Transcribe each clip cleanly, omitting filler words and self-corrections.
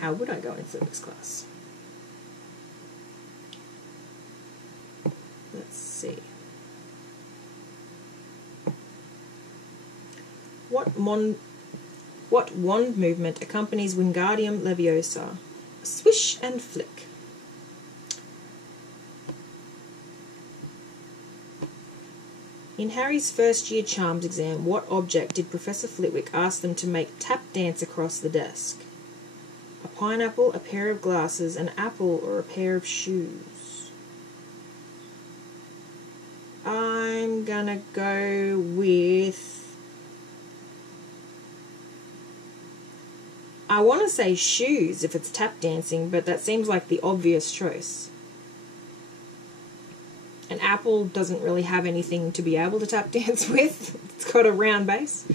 How would I go in civics class? Let's see. What wand movement accompanies Wingardium Leviosa? A swish and flick. In Harry's first year charms exam, what object did Professor Flitwick ask them to make tap dance across the desk? A pineapple, a pair of glasses, an apple, or a pair of shoes? I'm gonna go with... I want to say shoes if it's tap dancing, but that seems like the obvious choice. An apple doesn't really have anything to be able to tap dance with. It's got a round base.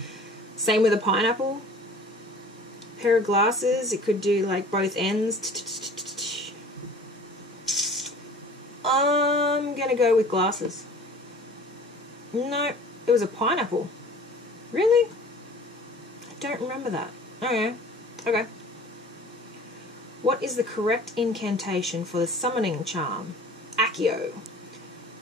Same with a pineapple. Pair of glasses, it could do like both ends. I'm gonna go with glasses. No, it was a pineapple. Really? I don't remember that. Okay. What is the correct incantation for the summoning charm? Accio.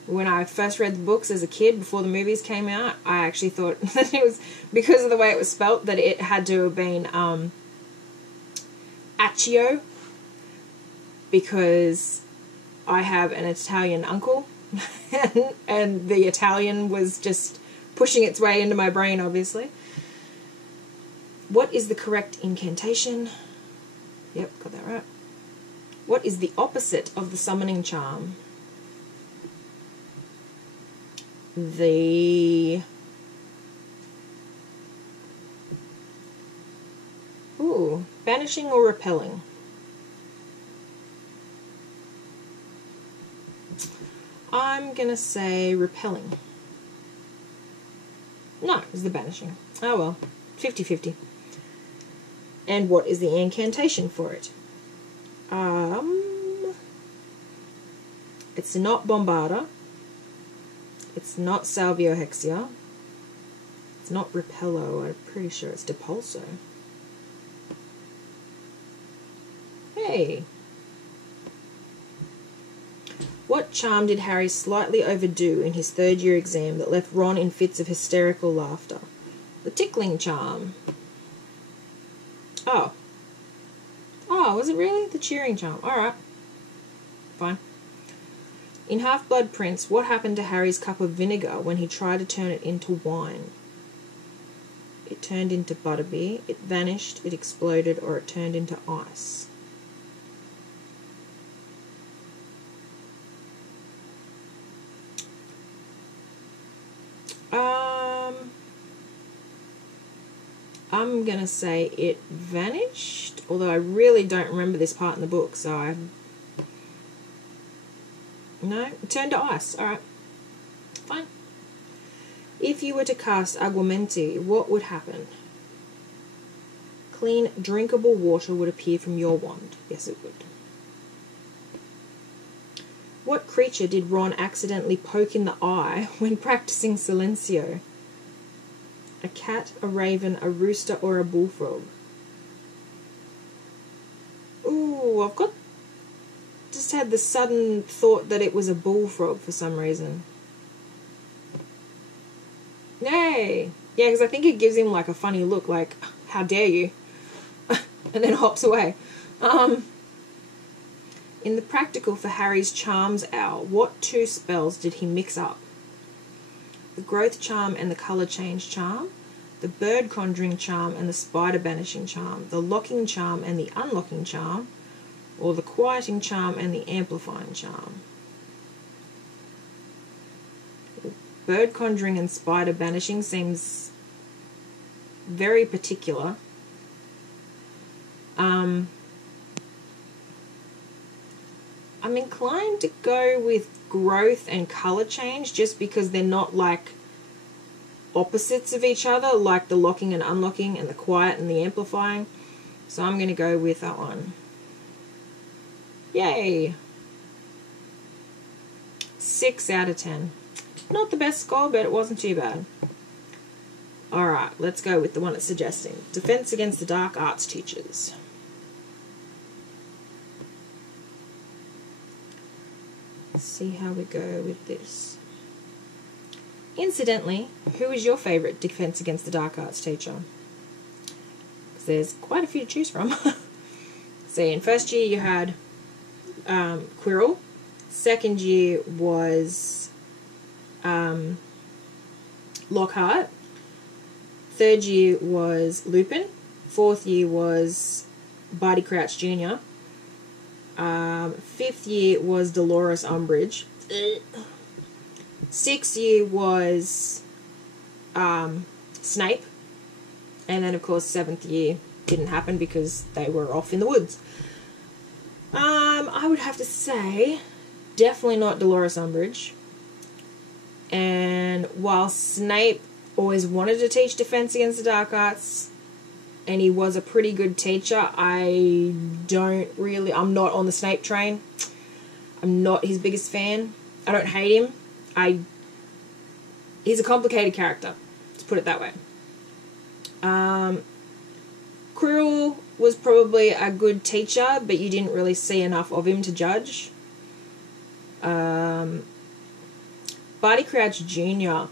When I first read the books as a kid before the movies came out, I actually thought that it was, because of the way it was spelt, that it had to have been Accio, because I have an Italian uncle and the Italian was just pushing its way into my brain, obviously. What is the correct incantation? Yep, got that right. What is the opposite of the summoning charm? Banishing or repelling? I'm gonna say repelling. No, it was the banishing. Oh well, 50-50. And what is the incantation for it? It's not Bombarda. It's not Salvio Hexia. It's not Repello. I'm pretty sure it's Depulso. Hey! What charm did Harry slightly overdo in his third-year exam that left Ron in fits of hysterical laughter? The tickling charm. Oh, was it really? The cheering charm. Alright. Fine. In Half-Blood Prince, what happened to Harry's cup of vinegar when he tried to turn it into wine? It turned into butterbeer, it vanished, it exploded, or it turned into ice. I'm gonna say it vanished, although I really don't remember this part in the book, so no, it turned to ice. Alright. Fine. If you were to cast Aguamenti, what would happen? Clean, drinkable water would appear from your wand. Yes, it would. What creature did Ron accidentally poke in the eye when practicing Silencio? A cat, a raven, a rooster, or a bullfrog? Ooh, just had the sudden thought that it was a bullfrog for some reason. Yay! Yeah, because I think it gives him like a funny look, like, how dare you? And then hops away. In the practical for Harry's Charms Owl, what two spells did he mix up? The Growth Charm and the Colour Change Charm, the Bird Conjuring Charm and the Spider Banishing Charm, the Locking Charm and the Unlocking Charm, or the Quieting Charm and the Amplifying Charm? Bird Conjuring and Spider Banishing seems very particular. I'm inclined to go with Growth and Colour Change just because they're not like opposites of each other, like the Locking and Unlocking and the Quiet and the Amplifying. So I'm going to go with that one. Yay! 6 out of 10. Not the best score, but it wasn't too bad. Alright, let's go with the one it's suggesting. Defense against the Dark Arts Teachers. Let's see how we go with this. Incidentally, who is your favourite Defence Against the Dark Arts teacher? Because there's quite a few to choose from. See, in first year you had Quirrell. Second year was Lockhart. Third year was Lupin. Fourth year was Barty Crouch Jr. Fifth year was Dolores Umbridge. Sixth year was Snape. And then, of course, seventh year didn't happen because they were off in the woods. I would have to say definitely not Dolores Umbridge. And while Snape always wanted to teach Defense Against the Dark Arts, and he was a pretty good teacher, I'm not on the Snape train. I'm not his biggest fan. I don't hate him. He's a complicated character. Let's put it that way. Quirrell was probably a good teacher, but you didn't really see enough of him to judge. Barty Crouch Jr.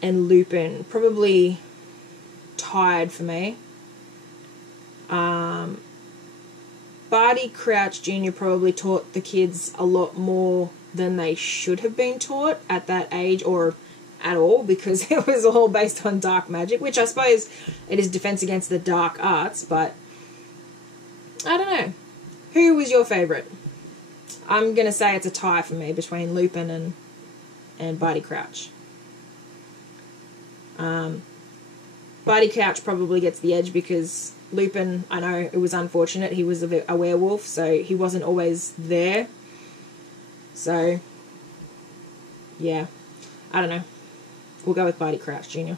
and Lupin probably tied for me. Barty Crouch Jr. probably taught the kids a lot more than they should have been taught at that age, or at all, because it was all based on dark magic, which I suppose it is Defense Against the Dark Arts, but I don't know. Who was your favourite? I'm going to say it's a tie for me between Lupin and Barty Crouch. Barty Crouch probably gets the edge because Lupin, I know it was unfortunate, he was a werewolf, so he wasn't always there. So, yeah, I don't know. We'll go with Barty Crouch Jr.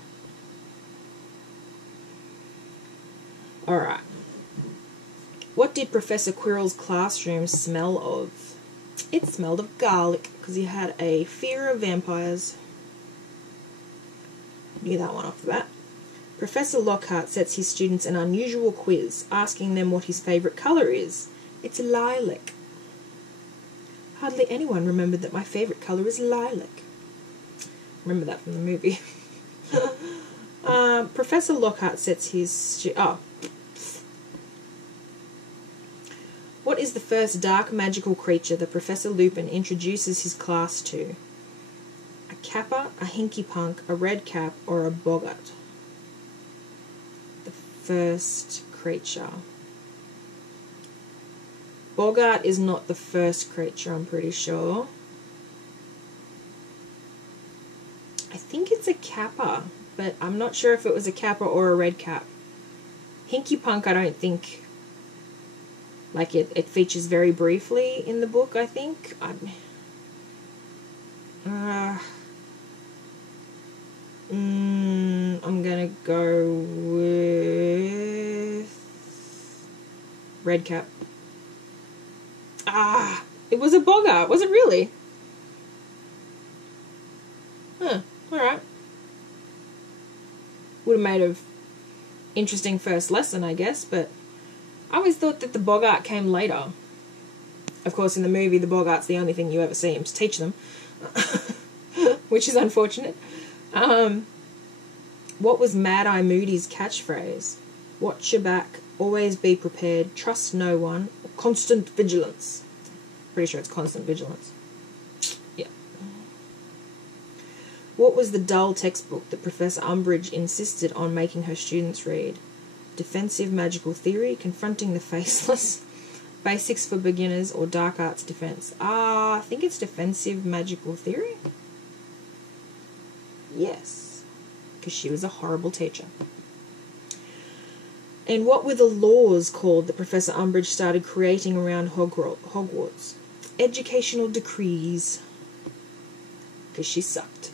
Alright. What did Professor Quirrell's classroom smell of? It smelled of garlic, because he had a fear of vampires. Knew that one off the bat. Professor Lockhart sets his students an unusual quiz, asking them what his favourite colour is. It's lilac. Hardly anyone remembered that my favourite colour is lilac. Remember that from the movie. Professor Lockhart sets his... What is the first dark magical creature that Professor Lupin introduces his class to? A kappa, a hinky punk, a red cap, or a boggart? The first creature. Boggart is not the first creature, I'm pretty sure. I think it's a kappa, but I'm not sure if it was a kappa or a red cap. Hinky punk, I don't think... Like, it features very briefly in the book, I think. I'm gonna go with... red cap. It was a boggart, was it really? Huh, alright. Would have made an interesting first lesson, I guess, but I always thought that the boggart came later. Of course, in the movie, the boggart's the only thing you ever see him to teach them, which is unfortunate. What was Mad Eye Moody's catchphrase? Watch your back, always be prepared, trust no one, or constant vigilance. Pretty sure it's constant vigilance. Yeah. What was the dull textbook that Professor Umbridge insisted on making her students read? Defensive Magical Theory, Confronting the Faceless, Basics for Beginners, or Dark Arts Defense? I think it's Defensive Magical Theory. Yes, because she was a horrible teacher. And what were the laws called that Professor Umbridge started creating around Hogwarts? Educational decrees. Because she sucked.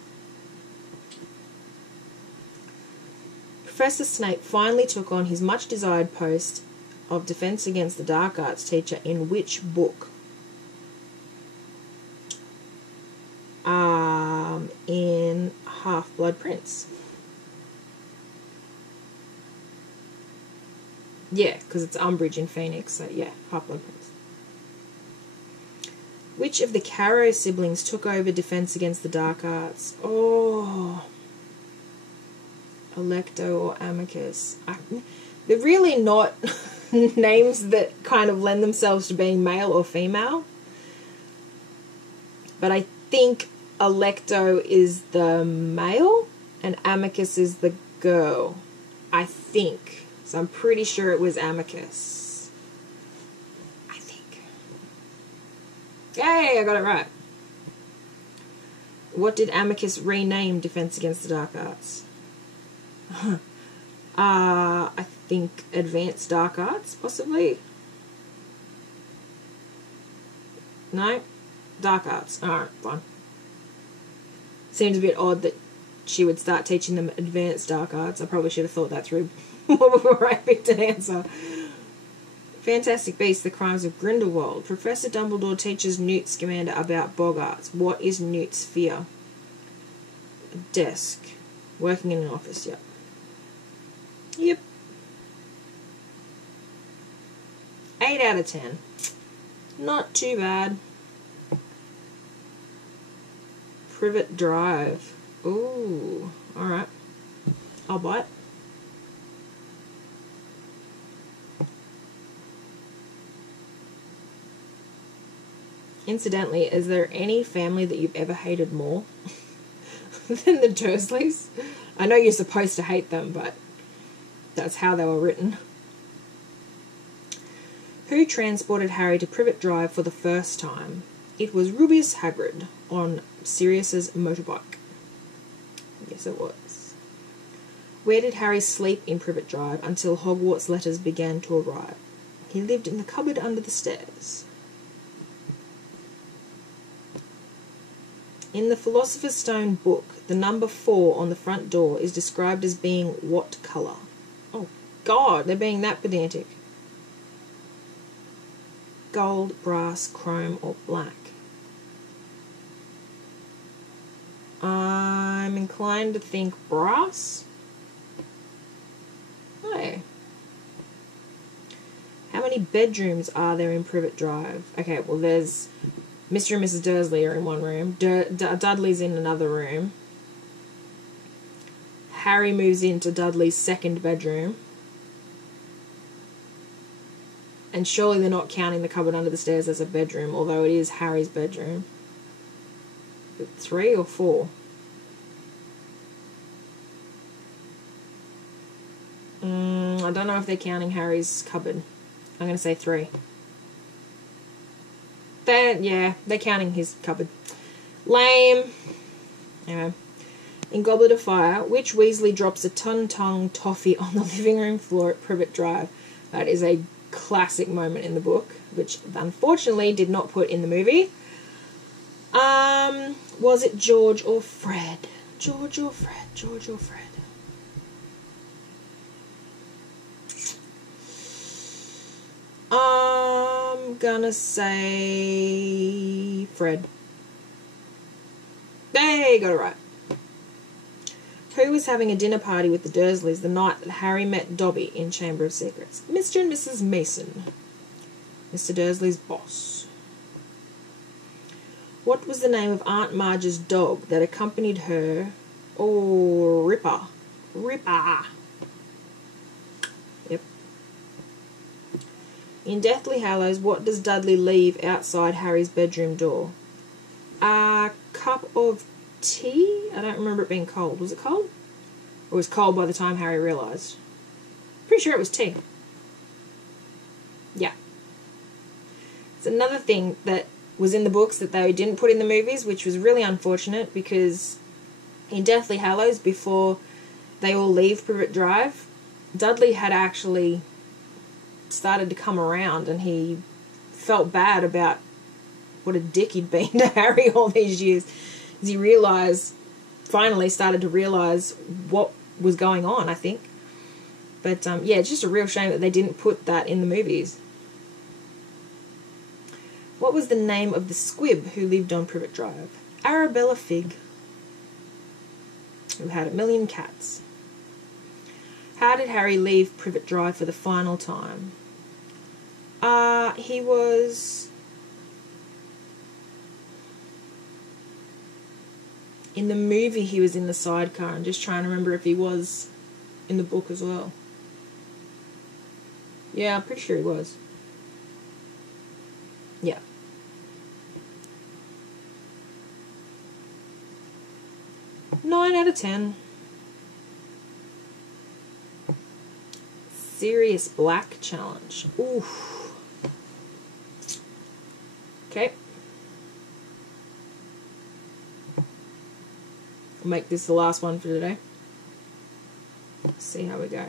Professor Snape finally took on his much-desired post of Defense Against the Dark Arts teacher in which book? In Half-Blood Prince. Yeah, because it's Umbridge in Phoenix, so yeah, Half-Blood Prince. Which of the Carrow siblings took over defense against the dark arts? Oh, Alecto or Amicus. They're really not names that kind of lend themselves to being male or female. But I think Alecto is the male and Amicus is the girl. I think. So I'm pretty sure it was Amicus. I think. Yay, I got it right. What did Amicus rename Defense Against the Dark Arts? I think Advanced Dark Arts, possibly. No? Dark Arts. Alright, fine. Seems a bit odd that she would start teaching them Advanced Dark Arts. I probably should have thought that through before I picked an answer. Fantastic Beasts, The Crimes of Grindelwald. Professor Dumbledore teaches Newt Scamander about Boggarts. What is Newt's fear? A desk. Working in an office, yep. Yep. 8 out of 10. Not too bad. Privet Drive. Ooh, alright. I'll buy it. Incidentally, is there any family that you've ever hated more than the Dursleys? I know you're supposed to hate them, but that's how they were written. Who transported Harry to Privet Drive for the first time? It was Rubeus Hagrid on Sirius's motorbike. Yes, it was. Where did Harry sleep in Privet Drive until Hogwarts letters began to arrive? He lived in the cupboard under the stairs. In the Philosopher's Stone book, the number 4 on the front door is described as being what colour? Oh, God, they're being that pedantic. Gold, brass, chrome, or black? I'm inclined to think brass. Hey. How many bedrooms are there in Privet Drive? Okay, well, there's Mr. and Mrs. Dursley are in one room. Dudley's in another room. Harry moves into Dudley's second bedroom. And surely they're not counting the cupboard under the stairs as a bedroom, although it is Harry's bedroom. 3 or 4? I don't know if they're counting Harry's cupboard. I'm going to say 3. They're counting his cupboard. Lame. Anyway. In Goblet of Fire, which Weasley drops a ton-tongue toffee on the living room floor at Privet Drive? That is a classic moment in the book, which unfortunately did not put in the movie. Was it George or Fred? George or Fred? George or Fred? I'm gonna say Fred. They got it right. Who was having a dinner party with the Dursleys the night that Harry met Dobby in Chamber of Secrets? Mr. and Mrs. Mason. Mr. Dursley's boss. What was the name of Aunt Marge's dog that accompanied her? Oh, Ripper. Ripper. Yep. In Deathly Hallows, what does Dudley leave outside Harry's bedroom door? A cup of tea? I don't remember it being cold. Was it cold? Or it was cold by the time Harry realised? Pretty sure it was tea. Yeah. It's another thing that was in the books that they didn't put in the movies, which was really unfortunate, because in Deathly Hallows, before they all leave Privet Drive, Dudley had actually started to come around, and he felt bad about what a dick he'd been to Harry all these years. As he finally started to realise what was going on, I think. But, it's just a real shame that they didn't put that in the movies. What was the name of the squib who lived on Privet Drive? Arabella Figg, who had 1,000,000 cats. How did Harry leave Privet Drive for the final time? He was In the movie, he was in the sidecar. I'm just trying to remember if he was in the book as well. Yeah, I'm pretty sure he was. Yeah. Nine out of 10. Serious black challenge. Oof. Okay. I'll make this the last one for today. See how we go.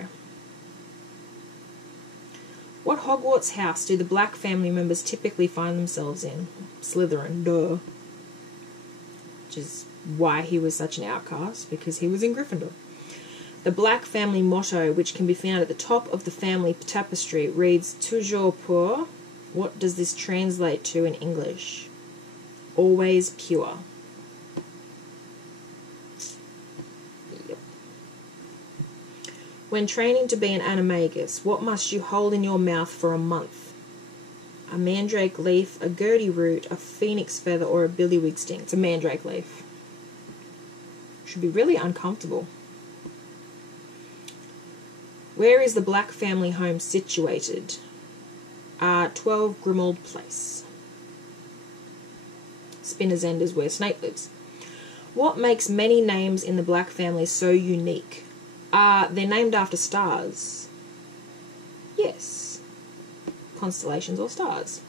What Hogwarts house do the black family members typically find themselves in? Slytherin, duh. Which is why he was such an outcast, because he was in Gryffindor. The black family motto, which can be found at the top of the family tapestry, reads Toujours pur. What does this translate to in English? Always pure. Yep. When training to be an animagus, what must you hold in your mouth for a month? A mandrake leaf, a gurdy root, a phoenix feather, or a billywig sting? It's a mandrake leaf. Should be really uncomfortable. Where is the black family home situated? 12 Grimmauld Place. Spinner's End is where Snape lives. What makes many names in the black family so unique? They're named after stars. Yes. Constellations or stars.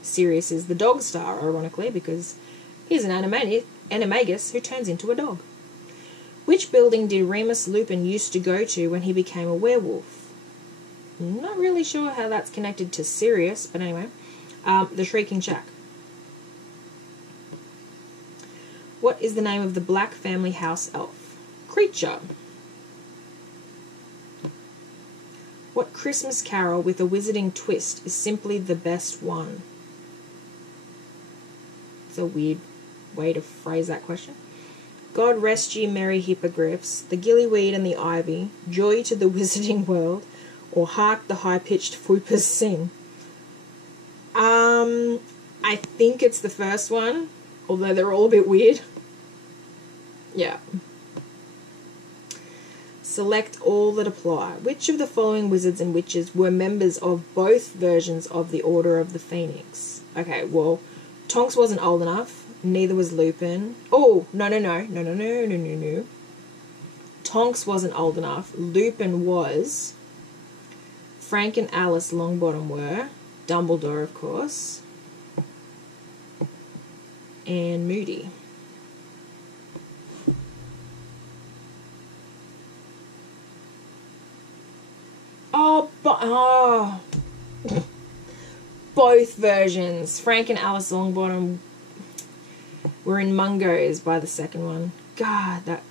Sirius is the dog star, ironically, because he's an animagus who turns into a dog. Which building did Remus Lupin used to go to when he became a werewolf? Not really sure how that's connected to Sirius, but anyway. The Shrieking Shack. What is the name of the black family house elf? Creature. What Christmas carol with a wizarding twist is simply the best one? It's a weird way to phrase that question. God rest ye merry hippogriffs, the gillyweed and the ivy, joy to the wizarding world, or hark the high-pitched whoopers sing. I think it's the first one, although they're all a bit weird. Yeah. Select all that apply. Which of the following wizards and witches were members of both versions of the Order of the Phoenix? Okay, well, Tonks wasn't old enough. Neither was Lupin. Oh, no. Tonks wasn't old enough. Lupin was. Frank and Alice Longbottom were. Dumbledore, of course. And Moody. Both versions. Frank and Alice Longbottom were in Mungo's by the second one. God, that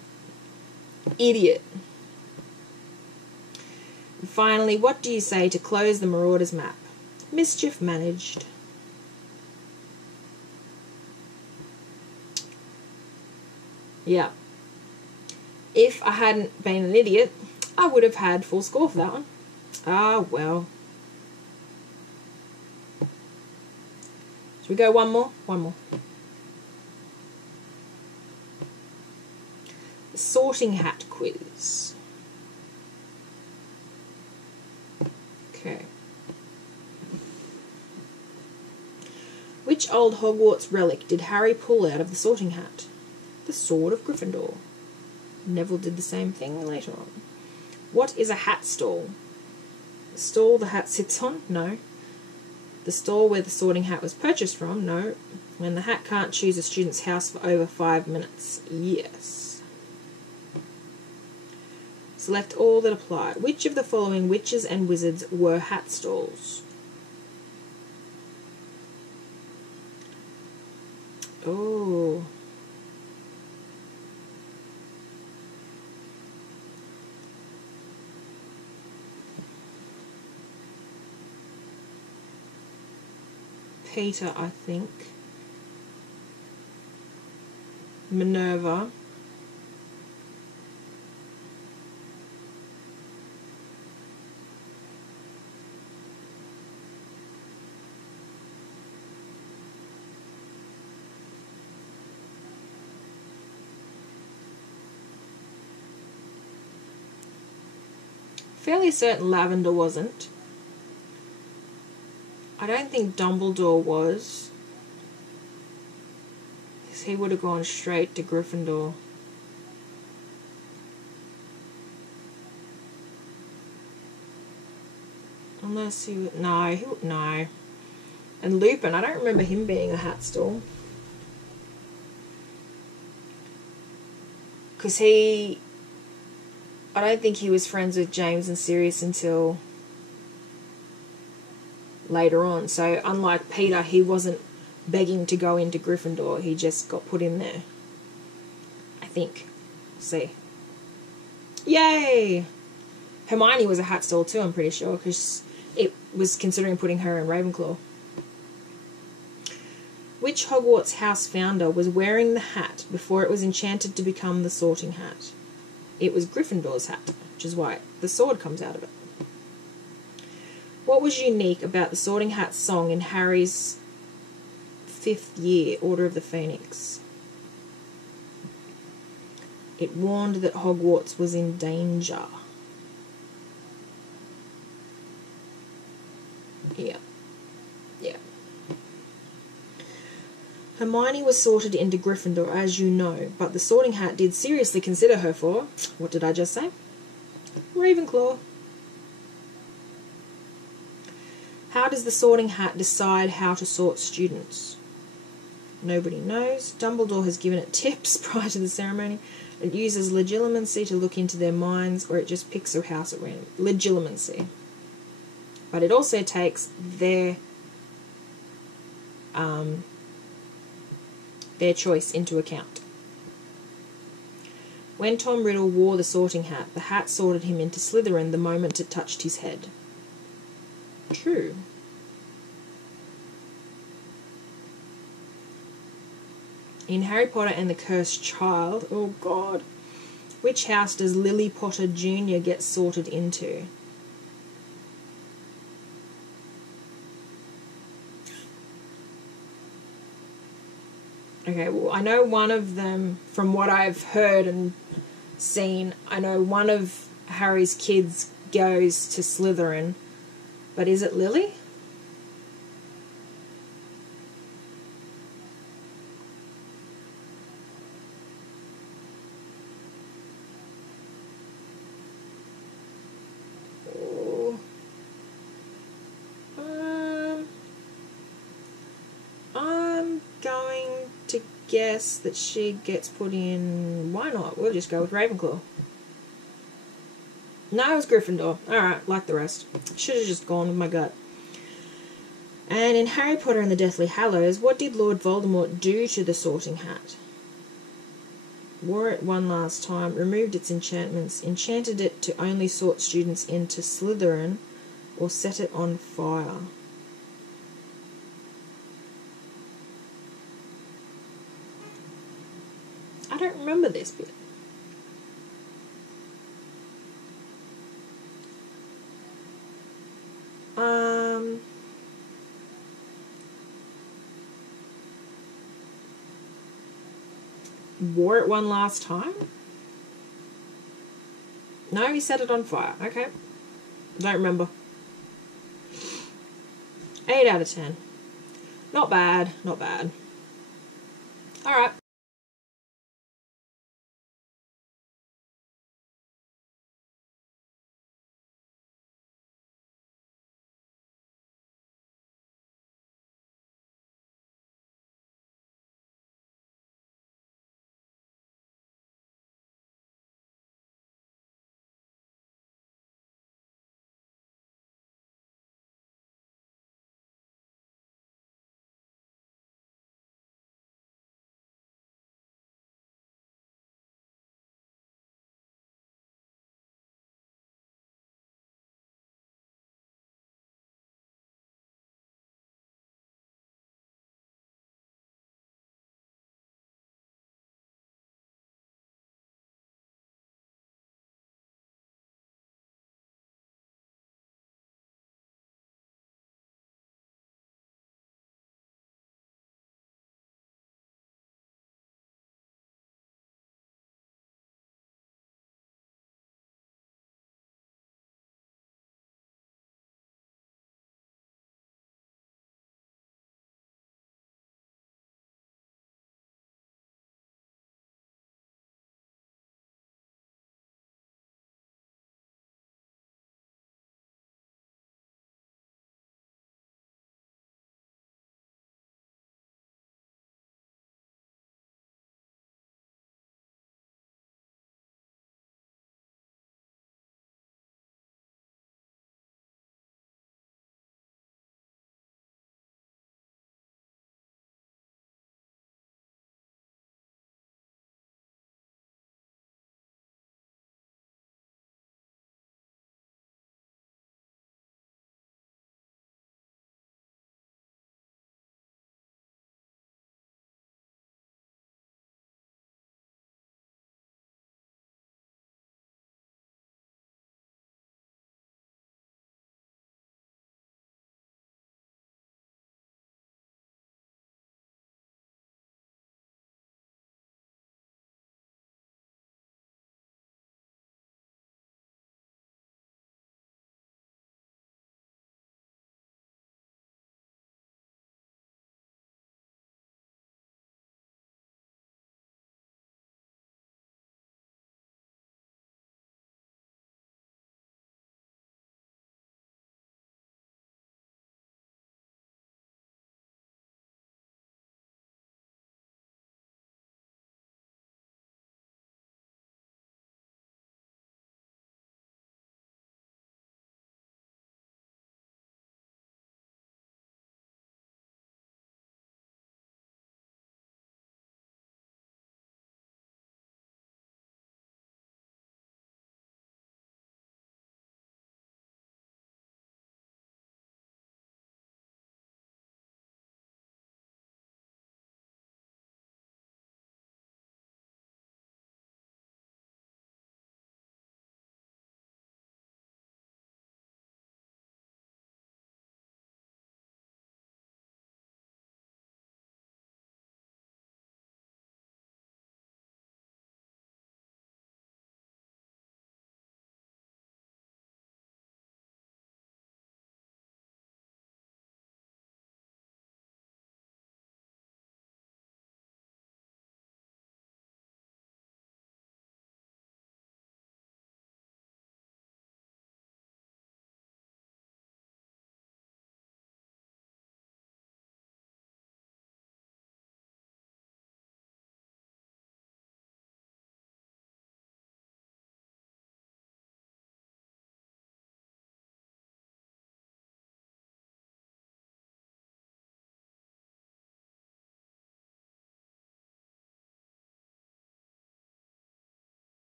idiot. And finally, what do you say to close the Marauders map? Mischief managed. Yeah. If I hadn't been an idiot, I would have had full score for that one. Ah, well. Should we go one more? One more. The Sorting Hat quiz. Okay. Which old Hogwarts relic did Harry pull out of the Sorting Hat? The Sword of Gryffindor. Neville did the same thing later on. What is a hat stall? The stall the hat sits on? No. The stall where the Sorting Hat was purchased from? No. When the hat can't choose a student's house for over 5 minutes? Yes. Select all that apply. Which of the following witches and wizards were hat stalls? Oh. Peter, I think. Minerva. fairly certain Lavender wasn't. I don't think Dumbledore was. Because he would have gone straight to Gryffindor. Unless he would... No. And Lupin, I don't remember him being a Hatstall. Because I don't think he was friends with James and Sirius until later on. So unlike Peter, he wasn't begging to go into Gryffindor. He just got put in there. I think. See. Yay! Hermione was a Hatstall too, I'm pretty sure, because it was considering putting her in Ravenclaw. Which Hogwarts house founder was wearing the hat before it was enchanted to become the Sorting Hat? It was Gryffindor's hat, which is why the sword comes out of it. What was unique about the Sorting Hat's song in Harry's 5th year, Order of the Phoenix? It warned that Hogwarts was in danger. Yeah. Hermione was sorted into Gryffindor, as you know, but the Sorting Hat did seriously consider her for, what did I just say? Ravenclaw. How does the Sorting Hat decide how to sort students? Nobody knows. Dumbledore has given it tips prior to the ceremony. It uses legilimency to look into their minds, or it just picks a house at random. Legilimency. But it also takes their choice into account. When Tom Riddle wore the Sorting Hat, the hat sorted him into Slytherin the moment it touched his head. True. In Harry Potter and the Cursed Child, oh God, which house does Lily Potter Jr. get sorted into? Okay, well, I know one of them, from what I've heard and seen, I know one of Harry's kids goes to Slytherin, but is it Lily? I'm going to guess that she gets put in... Why not? We'll just go with Ravenclaw. No, it was Gryffindor. Alright, like the rest. Should have just gone with my gut. And in Harry Potter and the Deathly Hallows, what did Lord Voldemort do to the Sorting Hat? Wore it one last time, removed its enchantments, enchanted it to only sort students into Slytherin, or set it on fire. I don't remember this bit. Wore it one last time? No, he set it on fire. Okay. Don't remember. 8 out of 10. Not bad, not bad. Alright.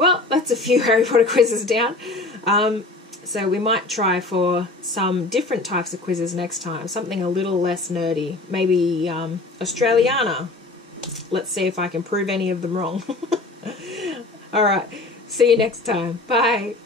Well, that's a few Harry Potter quizzes down. So we might try for some different types of quizzes next time. Something a little less nerdy. Maybe Australiana. Let's see if I can prove any of them wrong. All right. See you next time. Bye.